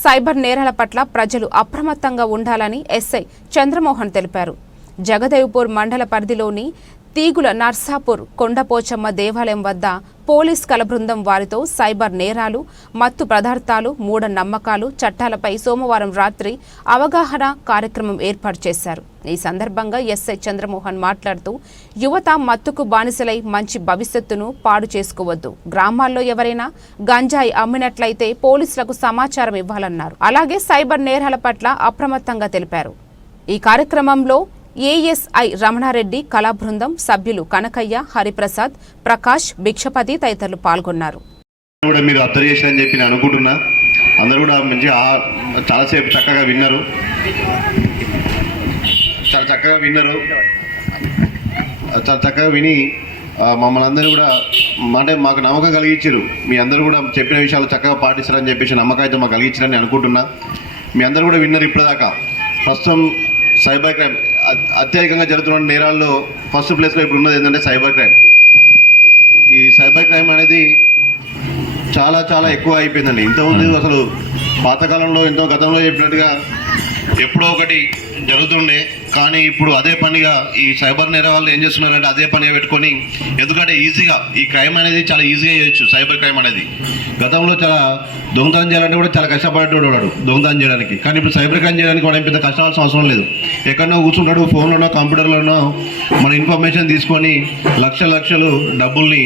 Cyber నేరాల పట్ల ప్రజలు అప్రమత్తంగా ఉండాలని ఎస్ఐ చంద్రమోహన్ తెలిపారు. జగదేవ్పూర్ మండల పరిధిలోని తీగుల నర్సాపూర్ కొండపోచమ్మ దేవాలయం వద్ద పోలీస్ కలబృందం వారితో సైబర్ నేరాలు, మత్తు పదార్థాలు, మూఢనమ్మకాలు చట్టాలపై సోమవారం రాత్రి అవగాహన కార్యక్రమం ఏర్పాటు చేశారు. ఈ సందర్భంగా ఎస్ఐ చంద్రమోహన్ మాట్లాడుతూ, యువత మత్తుకు బానిసలై మంచి భవిష్యత్తును పాడు చేసుకోవద్దు. గ్రామాల్లో ఎవరైనా గంజాయి అమ్మినట్లయితే పోలీసులకు సమాచారం ఇవ్వాలన్నారు. అలాగే సైబర్ నేరాల పట్ల అప్రమత్తంగా తెలిపారు. ఈ కార్యక్రమంలో ఏఎస్ఐ రమణారెడ్డి, కళా బృందం సభ్యులు కనకయ్య, హరిప్రసాద్, ప్రకాష్, భిక్షపతి తదితరులు పాల్గొన్నారు. మీరు అర్థం చేశారని చెప్పి నేను అనుకుంటున్నా. అందరూ కూడా మంచిగా చాలాసేపు చక్కగా విన్నారు, చాలా చక్కగా విని మమ్మల్ని అందరూ కూడా అంటే మాకు నమ్మకం కలిగించారు. మీ అందరూ కూడా చెప్పిన విషయాలు చక్కగా పాటిస్తారని చెప్పేసి నమ్మకం అయితే మాకు కలిగించారని అనుకుంటున్నా. మీ అందరూ కూడా విన్నారు ఇప్పటిదాకా. ప్రస్తుతం సైబర్ క్రైమ్ అత్యధికంగా జరుగుతున్న నేరాల్లో ఫస్ట్ ప్లేస్లో ఇప్పుడు ఉన్నది ఏంటంటే సైబర్ క్రైమ్. ఈ సైబర్ క్రైమ్ అనేది చాలా చాలా ఎక్కువ అయిపోయిందండి. ఇంతకుముందు అసలు పాతకాలంలో గతంలో చెప్పినట్టుగా ఎప్పుడో ఒకటి జరుగుతుండే, కానీ ఇప్పుడు అదే పనిగా ఈ సైబర్ నేర వాళ్ళు ఏం చేస్తున్నారంటే అదే పనిగా పెట్టుకొని, ఎందుకంటే ఈజీగా ఈ క్రైమ్ అనేది చాలా ఈజీగా చేయొచ్చు. సైబర్ క్రైమ్ అనేది గతంలో చాలా దొంగతనం చేయాలంటే కూడా చాలా కష్టపడేటోడు వాడు దొంగతనం చేయడానికి, కానీ ఇప్పుడు సైబర్ క్రైమ్ చేయడానికి వాడు పెద్ద కష్టపడాల్సిన అవసరం లేదు. ఎక్కడో కూర్చుంటాడు, ఫోన్లోనో కంప్యూటర్లోనో మన ఇన్ఫర్మేషన్ తీసుకొని లక్షలు డబ్బుల్ని